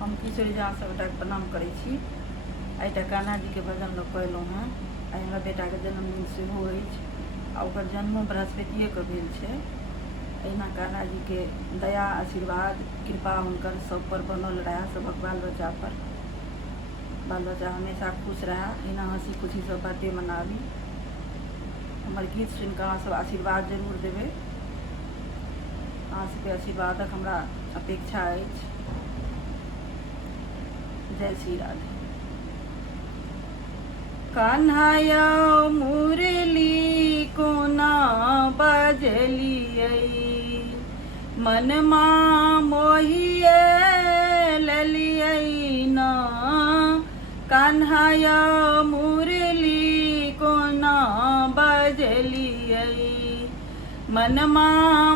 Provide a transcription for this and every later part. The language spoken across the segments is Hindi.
हम किशोरी जहाँ सबटा प्रणाम करै छी। आइटा कान्हा जी के भजन लोग कहलहुँ हँ। आई हमरा बेटा के जन्मदिन सेहो अछि आ ओकर जन्मो बृहस्पतिए के भेल छै। अहिना कान्हा जी के दया आशीर्वाद कृपा हुनकर सब पर बनल रहे, सबक बाल बच्चा पर। बाल बच्चा हमेशा खुश रहे, अहिना हंसी खुशी सब बर्थडे मनाबी। हमर गीत सुनि कऽ अहाँ सब आशीर्वाद जरूर देबै। अहाँ सबके आशीर्वादक हमरा अपेक्षा अछि। जय श्री राधे। कान्हा यौ मुरली कोना बजलियै, मनमा मोहिए लेलियै ना। कान्हा यौ मुरली कोना बजलियै, मनमा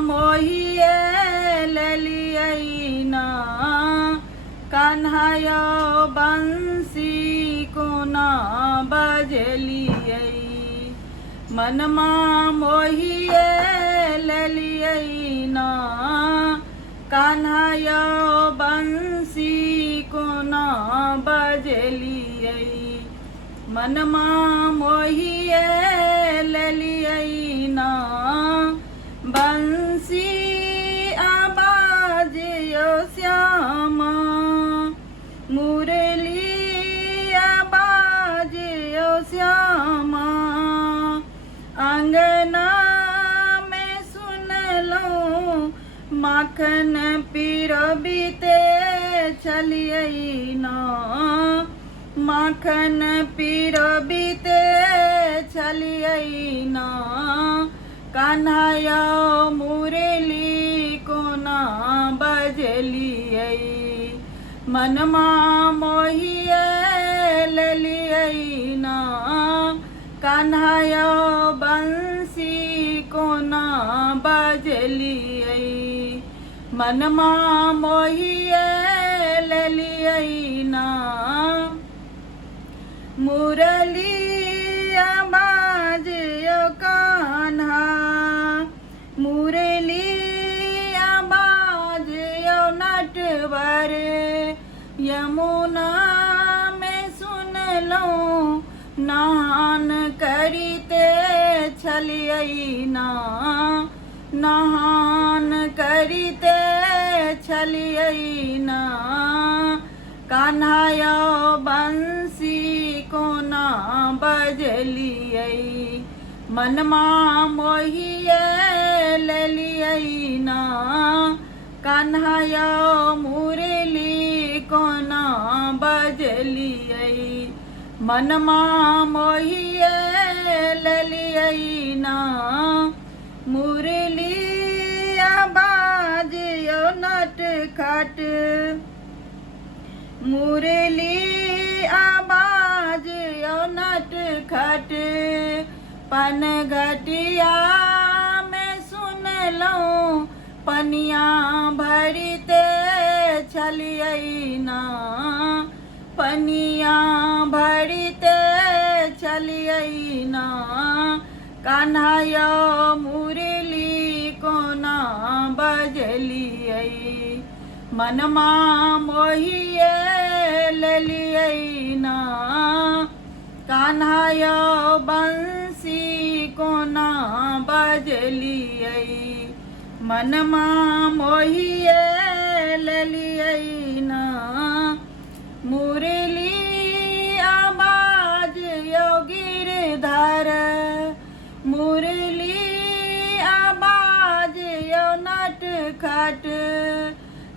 मोहिए लेलियै ना। कान्हा यौ बंसी कोना बजलियै, मनमा मोहिए लेलियै ना। कान्हा यौ बंसी कोना बजलियै, मनमा मोहिए लेलियै ना। बंसी आवाज यौ श्यामा, मुरली आवाज यौ श्यामा। अंगना में सुनलहुँ माखन पिरबिते छलियै ना। माखन पिरबिते छलियै ना। कान्हा यौ मुरली कोना बजलियै, मनमा मोहिए लेलियै ना। कान्हा यौ बंसी कोना बजलियै, मनमा मोहिए लेलियै ना। मुरली आवाज यौ कान्हा, मुरली आवाज यौ नटवर। यमुना में सुनलहुँ नहान करिते छलियै ना। नहान करिते छलियै ना। कान्हा यौ बंसी कोना बजलियै, मनमा मोहिए लेलियै ना। कान्हा यौ मुरली कोना बजलियै, मनमा मोहिए लेलियै ना। मुरली आवाज यौ नटखट, मुरली आवाज यौ नटखट। पनघटिया में सुनलहुँ पनिया भरिते छलियै ना। पनिया भरिते छलियै ना। कान्हा यौ मुरली कोना बजलियै, मनमा मोहिए लेलियै ना। कान्हा यौ बंसी कोना बजलियै, मनमा मोहिए लेलियै ना। मुरली आवाज यौ गिरधर, मुरली आवाज यौ नटखट।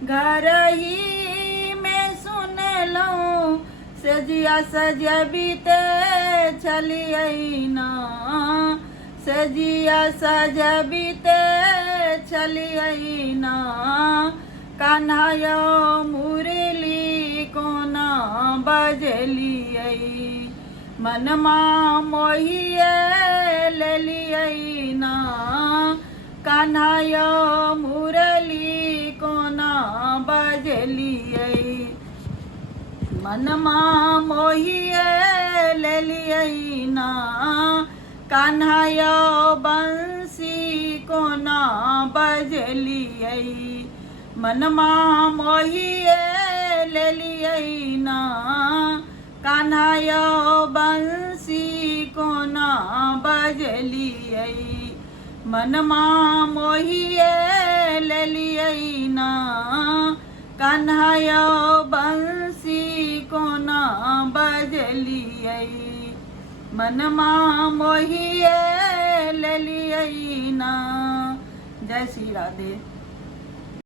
घरही में सुनलहुँ सजिया सजबिते छलियै ना। सजिया सजबिते छलियै ना। कान्हा यौ मुरली कोना बजलियै, मनमा मोहिए लेलियै ना। कान्हा यौ मुरली कोना बजलियै, मनमा मोहिए लेलियै ना। कान्हा यौ बंसी कोना बजलियै, मनमा मोहिए ले लेलियै ना कान्हा यौ बंसी कोना बजलियै मनमा मोहिए लेलियै ना कान्हा यौ बंसी कोना बजलियै मनमा मोहिए लेलियै ना। जय श्री राधे।